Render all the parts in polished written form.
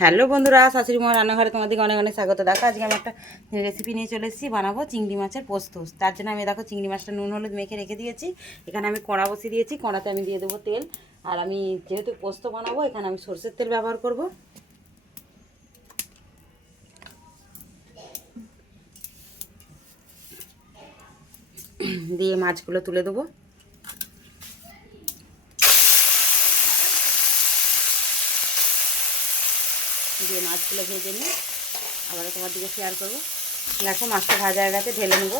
Hello বন্ধুরা, শাশুড়ি মার রান্নাঘরে তোমাদেরকে অনেক অনেক স্বাগত। দেখো আজকে আমি একটা রেসিপি নিয়ে চলে এসেছি, বানাবো চিংড়ি মাছের পোস্ত। তার জন্য আমি দেখো চিংড়ি মাছটা নুন হলুদ মেখে রেখে দিয়েছি। এখানে আমি কড়া বসিয়ে দিয়েছি, কড়াতে আমি দিয়ে দেবো তেল। আর আমি যেহেতু পোস্ত বানাবো এখানে আমি সরষের তেল ব্যবহার করব। দিয়ে মাছগুলো তুলে দেবো। দিয়ে মাছগুলো ভেজে নিয়ে আবার তোমার দিকে শেয়ার করবো। দেখো মাছটা ভাজা হয়ে গেছে, ঢেলে নেবো।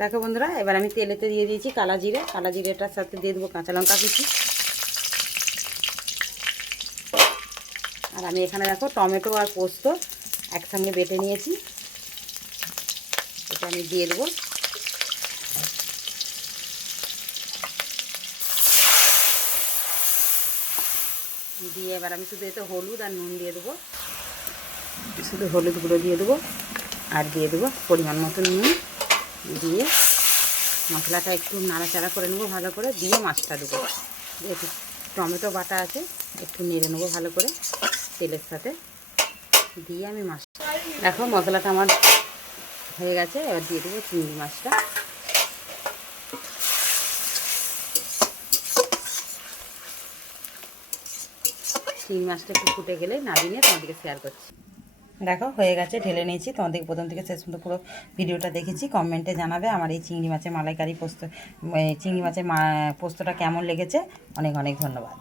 দেখো বন্ধুরা, এবার আমি তেলেতে দিয়ে দিয়েছি কালা জিরে। কালা জিরেটার সাথে দিয়ে দেবো কাঁচা লঙ্কা কুচি। আর আমি এখানে দেখো টমেটো আর পোস্ত একসঙ্গে বেটে নিয়েছি, এটা আমি দিয়ে দেবো। দিয়ে এবার আমি শুধু এতে হলুদ আর নুন দিয়ে দেবো, শুধু হলুদ গুঁড়ো দিয়ে দেবো। আর দিয়ে দেবো পরিমাণ মতো নুন। দিয়ে মশলাটা একটু নাড়াচাড়া করে নেবো ভালো করে। দিয়ে মাছটা দেবো, যেহেতু টমেটো বাটা আছে একটু নেড়ে নেবো ভালো করে তেলের সাথে। দিয়ে আমি মাছ, দেখো মশলাটা আমার হয়ে গেছে। এবার দিয়ে দেবো চিংড়ি মাছটা। চিংড়ি মাছটা একটু ফুটে গেলে নামিয়ে নিয়ে তোমাদেরকে শেয়ার করছি। দেখো হয়ে গেছে, ঢেলে নিয়েছি। তোমাদেরকে প্রথম থেকে শেষ পর্যন্ত পুরো ভিডিওটা দেখেছি। কমেন্টে জানাবে আমার এই চিংড়ি মাছের মালাইকারি পোস্ত, চিংড়ি মাছের পোস্তটা কেমন লেগেছে। অনেক অনেক ধন্যবাদ।